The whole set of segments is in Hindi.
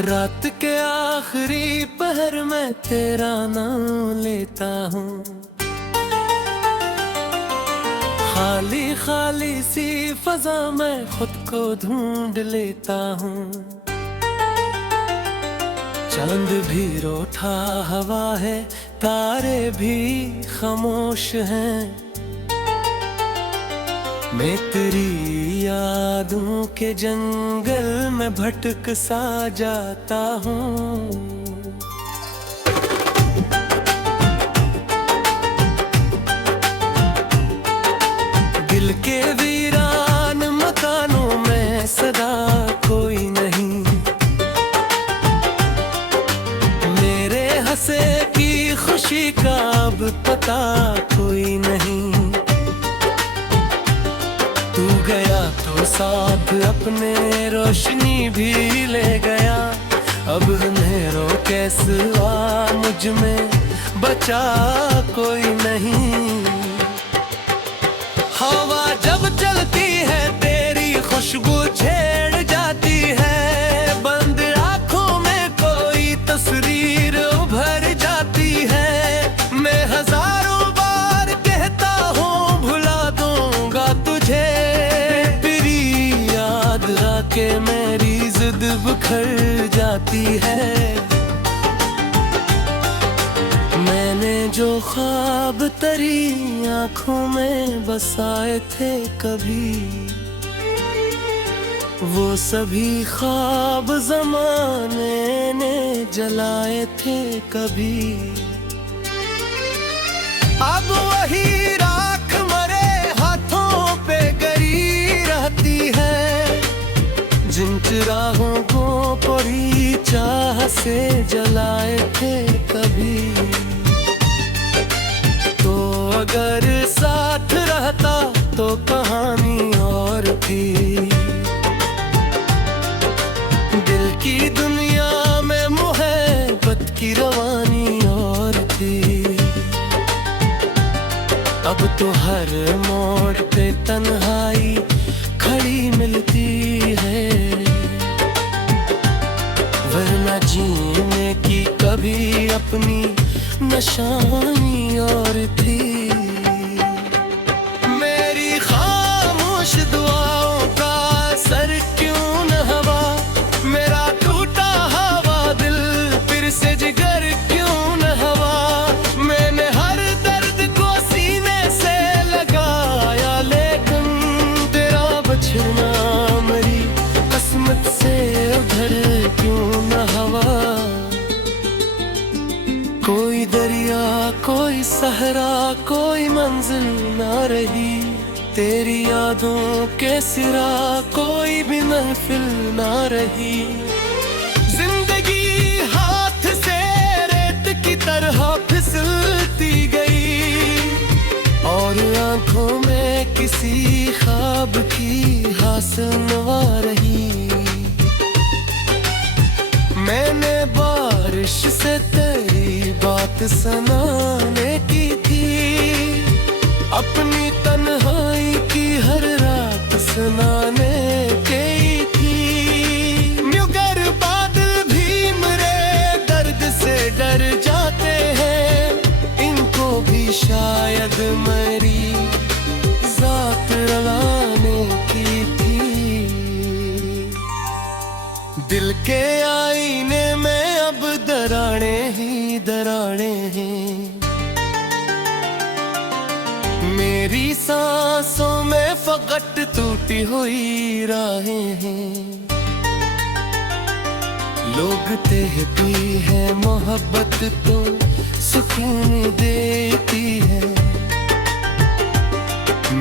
रात के आखिरी पहर में तेरा नाम लेता हूँ। खाली खाली सी फजा में खुद को ढूंढ लेता हूँ। चांद भी रूठा हवा है, तारे भी खामोश हैं। मैं तेरी यादों के जंगल में भटक सा जाता हूँ। दिल के वीरान मकानों में सदा कोई नहीं। मेरे हंसे की खुशी का अब पता कोई नहीं। तू गया तो साथ अपने रोशनी भी ले गया। अब अंधेरों के सिवा मुझ में बचा कोई नहीं। हवा जब चलती है तेरी खुशबू छेड़ जाती है। बंद आँखों में कोई तस्वीर उभर जाती है। मैं हजारों बार कहता हूँ भुला दूंगा तुझे, के मेरी जिद बिखर जाती है। मैंने जो ख्वाब तेरी आंखों में बसाए थे कभी, वो सभी ख्वाब ज़माने ने जलाए थे कभी। अब वही राख मरे हाथों पे गरी रहती है। जिन चिरागों को बड़ी चाह से जलाए थे कभी। तो अगर साथ रहता तो कहानी और थी। दिल की दुनिया में मोहब्बत की रवानी और थी। अब तो हर मोड़ पे तन्हाई खड़ी मिलती है। वरना जीने की कभी अपनी निशानी और थी। मेरी खामोश दुआओं का असर क्यों न हवा। मेरा टूटा हवा दिल फिर से जिगर क्यों न हवा। मैंने हर दर्द को सीने से लगाया, लेकिन तेरा बचना मेरी किस्मत से उधर क्यों न हवा। कोई दरिया कोई सहरा कोई मंजिल ना रही। तेरी यादों के सिरा कोई भी महफिल ना रही। जिंदगी हाथ से रेत की तरह फिसलती गई। और आंखों में किसी ख्वाब की हासिल नवा रही। मैंने बारिश से तेरी बात सुनाने की थी। अपनी तन्हाई की हर रात सुनाने की थी। मगर बादल भी मेरे दर्द से डर जाते हैं। इनको भी शायद मेरी जात रलाने की थी। दिल के आईने में अब दराड़े ही दराड़े हैं। मेरी सांसों में फकट टूटी हुई राहें हैं। लोग कहती है मोहब्बत तो सुकून देती है।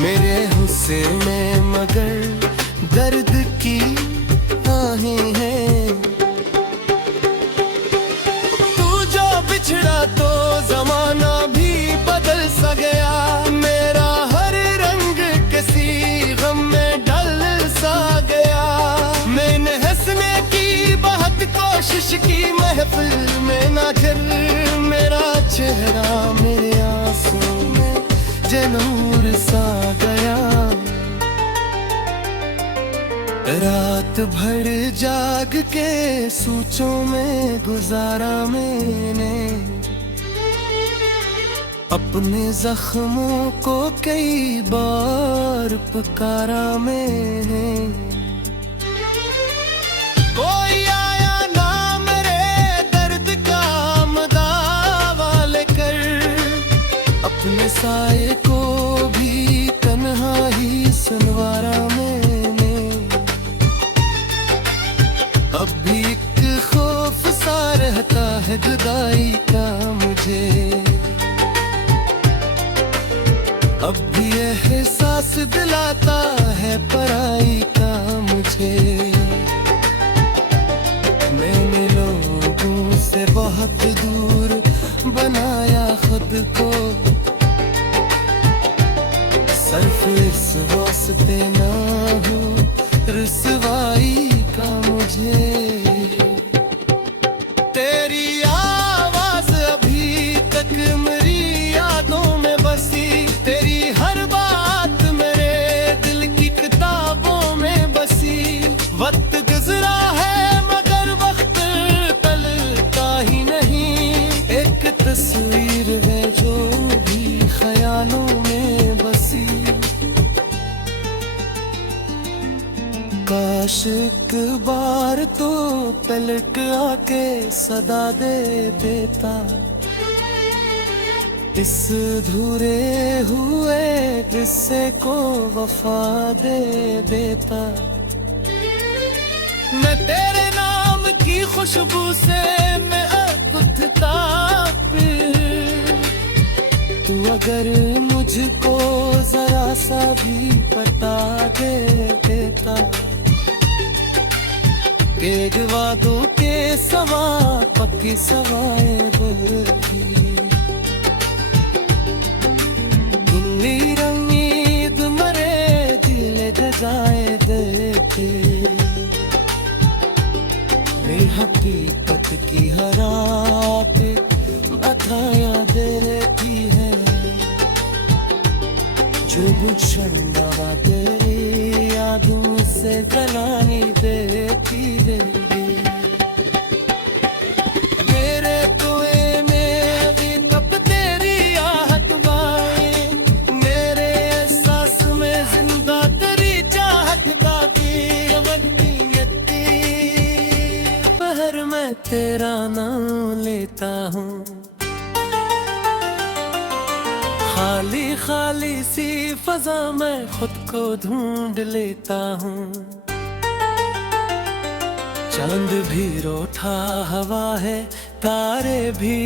मेरे हुस्से में मगर दर्द की आहें हैं। तू जो बिछड़ा तो जमाना भी बदल सा गया। मेरा हर रंग किसी गम में ढल सा गया। मैंने हंसने की बहुत कोशिश की महफिल में ना गिर। मेरा चेहरा मेरे आंसू में जनूर सा गया। रात भर जाग के सोचों में गुजारा मैंने, अपने जख्मों को कई बार पुकारा मैंने। कोई आया ना मेरे दर्द का मदावा लेकर, अपने साए को भी तन्हा ही सुनवारा मैंने। अब भी एक खौफ सा रहता है जुदाई का मुझे, अब भी एहसास दिलाता है पराई का मुझे। मैंने लोगों से बहुत दूर बनाया खुद को, सिर्फ इस वास्ते ना हो रुसवाई का मुझे। तेरी आवाज अभी तक मेरी यादों में बसी, तेरी हर बात मेरे दिल की किताबों में बसी। वक्त गुजरा है मगर वक्त टलता ही नहीं, एक तस्वीर है जो भी ख्यालों में बसी। काश एक बार तो पलट आके सदा दे देता, इस अधूरे हुए किस्से को वफा दे देता। मैं तेरे नाम की खुशबू से मैं उठता फिर, तू अगर मुझको जरा सा भी पता दे देता। तेज वादों के सवा पक्की सवाए बल्कि, दिल्ली रंगीद मरे दिल जजाए देते। हकीकत की हरात बताया देती है, जो गुलशन दवा तेरी यादों से गलानी देती है। मेरे कुए में अभी तब तेरी आहट गाए, मेरे एहसास में जिंदा तेरी चाहत गाती। अमनियती पहर मैं तेरा नाम लेता हूँ, खाली खाली सी फजा मैं खुद को ढूंढ लेता हूँ। चांद भी रोठा हवा है, तारे भी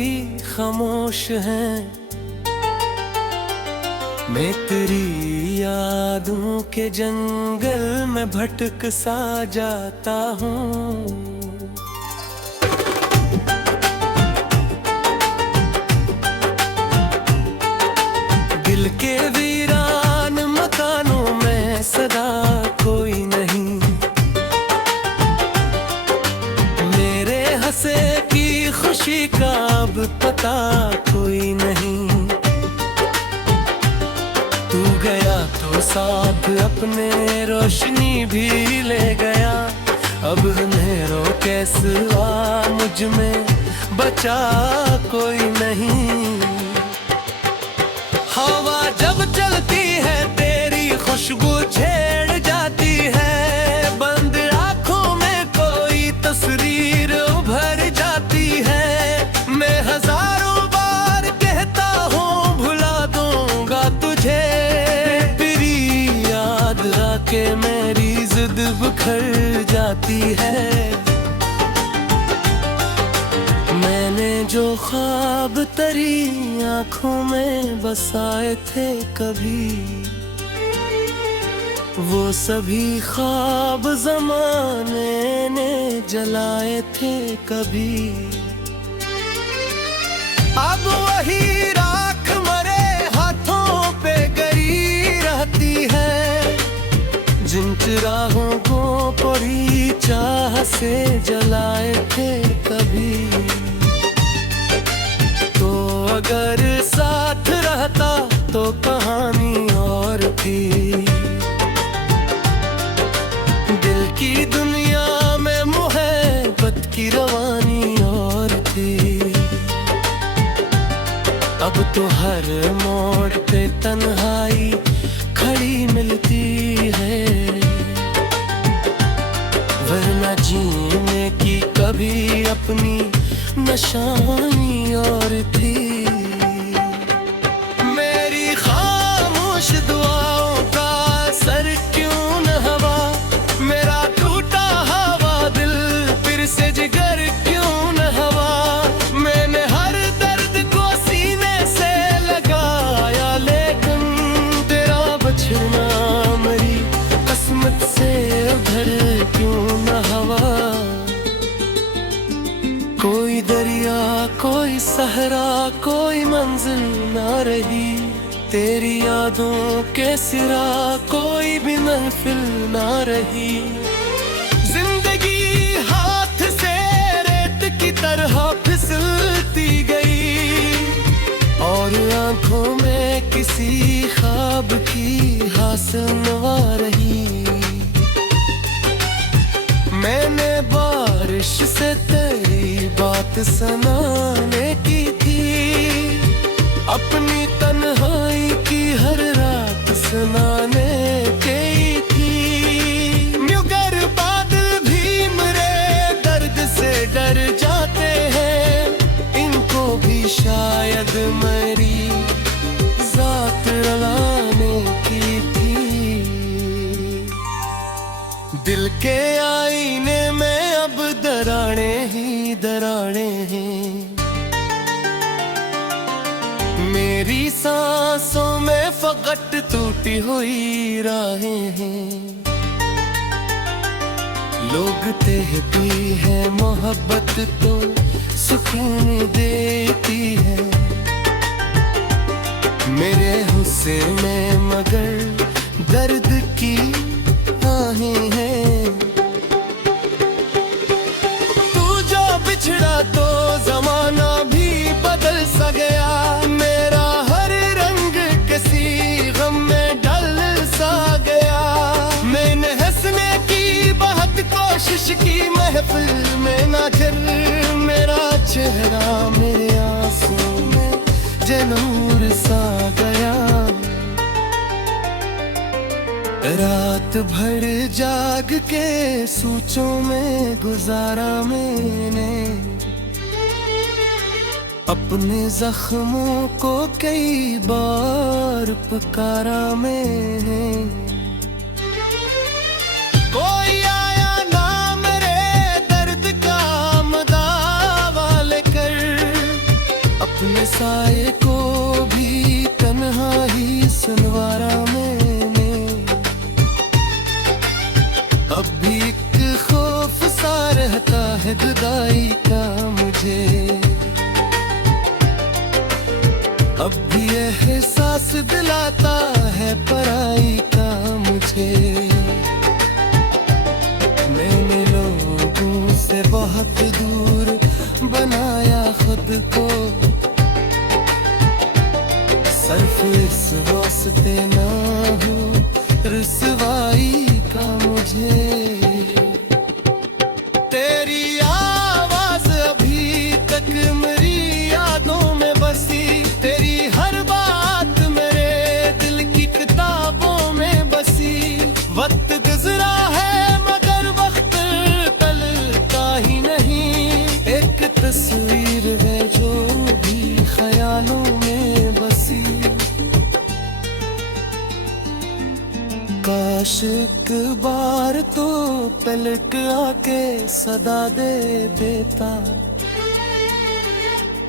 खामोश हैं। मैं तेरी यादों के जंगल में भटक सा जाता हूँ। दिल के वीरान मकानों में सदा कोई नहीं, मेरे हंसे की खुशी का अब पता कोई नहीं। तू गया तो साथ अपने रोशनी भी ले गया, अब अंधेरों के सिवा मुझ में बचा कोई नहीं। हवा जब चलती है तेरी खुशबू छेड़ जाती है, बंद आँखों में कोई तस्वीर उभर जाती है। मैं हजारों बार कहता हूँ भुला दूंगा तुझे, तेरी याद आके मेरी जिद बिखर जाती है। मैंने जो ख्वाब तेरी आँखों में बसाए थे कभी, वो सभी ख्वाब ज़माने ने जलाए थे कभी। अब वही राख मरे हाथों पे गरी रहती है, जिन चिरागों को बड़ी चाह से जलाए थे कभी। तो अगर साथ रहता तो कहानी और थी, दिल की दुनिया अब तो हर मोड़ पे तन्हाई खड़ी मिलती है, वरना जीने की कभी अपनी नशानी और थी। मेरी खामोश दुआओं का असर क्यों न हवा, मेरा टूटा हवा दिल फिर से जिगर क्यों न हवा। मैंने हर दर्द को सीने से लगाया, लेकिन तेरा बछड़ा मरी किस्मत से उधर क्यों न हवा। कोई दरिया कोई सहरा कोई मंजिल ना रही, तेरी यादों के सिरा कोई भी महफिल ना रही। जिंदगी हाथ से रेत की तरह फिसलती गई, और आंखों में किसी ख्वाब की हासिल नवा रही। मैंने बारिश से तेरी बात सुनाने की थी, अपनी तन्हाई की हर रात सुनाने की थी। मगर बादल भी मेरे दर्द से डर जाते हैं, इनको भी शायद मेरी जात रलाने की थी। दिल के आईने में अब दराड़े ही दराड़े हैं, मेरी सांसों में फकट टूटी हुई राहें हैं। लोग कहते हैं मोहब्बत तो सुकून देती है, मेरे हुस्न में मगर दर्द की आहें हैं। तू जो बिछड़ा तो जमाना भी बदल सा गया, मेरा हर रंग किसी गम में ढल सा गया। मैंने हंसने की बहुत कोशिश की महफिल में ना गिर, मेरा चेहरा मेरे आंसू में जनूर सा गया। रात भर जाग के सोचों में गुजारा मैंने, अपने जख्मों को कई बार पुकारा मैंने। कोई आया ना मेरे दर्द का मदावा लेकर, अपने साये को भी तन्हा ही सुनवारा मैंने। अब भी एक खौफ सा रहता है जुदाई का मुझे, अब भी एहसास दिलाता है पराई का मुझे। मैंने लोगों से बहुत दूर बनाया खुद को, सिर्फ इस वास्ते ना हो रुसवाई का मुझे। तेरी आवाज अभी तक मेरी यादों में बसी, तेरी हर बात मेरे दिल की किताबों में बसी। वक्त गुजरा है मगर वक्त टलता ही नहीं, एक तस्वीर है जो भी ख्यालों में बसी। काश एक बार तो पलट आके सदा दे देता,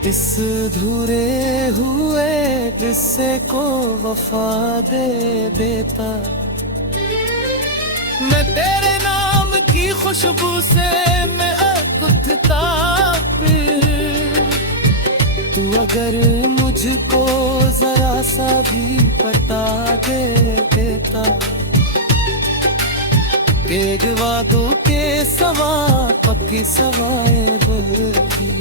इस धूरे हुए किस्से को वफा दे देता। मैं तेरे नाम की खुशबू से मैं अकुतता फिर, तू अगर मुझको जरा सा भी पता दे देता। तेग वादों के सवा पक्की सवाए बल्कि,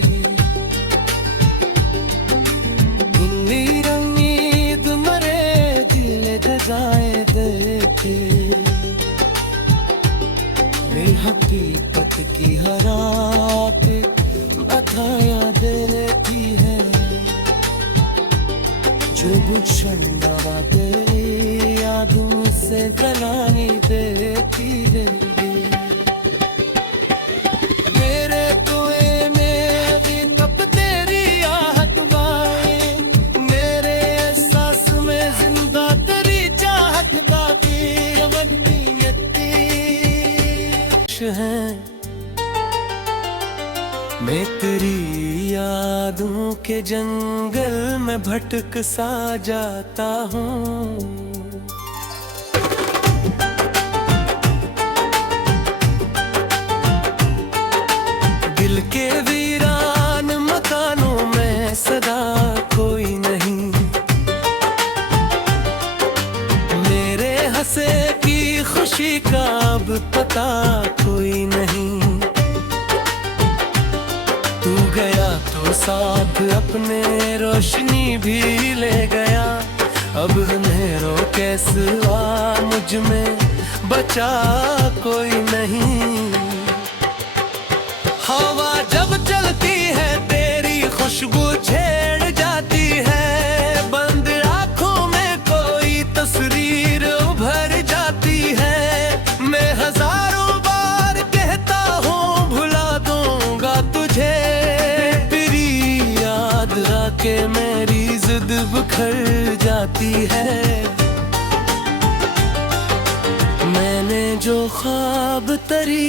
गुल्ली रंगीद मरे जिले जाए देखे। हकीकत की हरात बताया देती है, चुभुषंडवा तेरी यादों से गलाई देती रहेगी। मेरे कुएं में अभी तक तेरी आहट बाए, मेरे एहसास में जिंदा तेरी चाहत बाकी अमनियती है। मैं तेरी यादों के जंगल में भटक सा जाता हूँ। दिल के वीरान मकानों में सदा कोई नहीं, मेरे हंसे की खुशी का अब पता कोई नहीं। तू गया तो साथ अपने रोशनी भी ले गया, अब अंधेरों के सिवा मुझ में बचा कोई नहीं। हवा जब चलती है तेरी खुशबू छेड़ जाती है, बंद आंखों में कोई तस्वीर उभर जाती है। मैं हजारों बार कहता हूँ भुला दूंगा तुझे, के मेरी जिद बिखर जाती है। मैंने जो ख्वाब तरी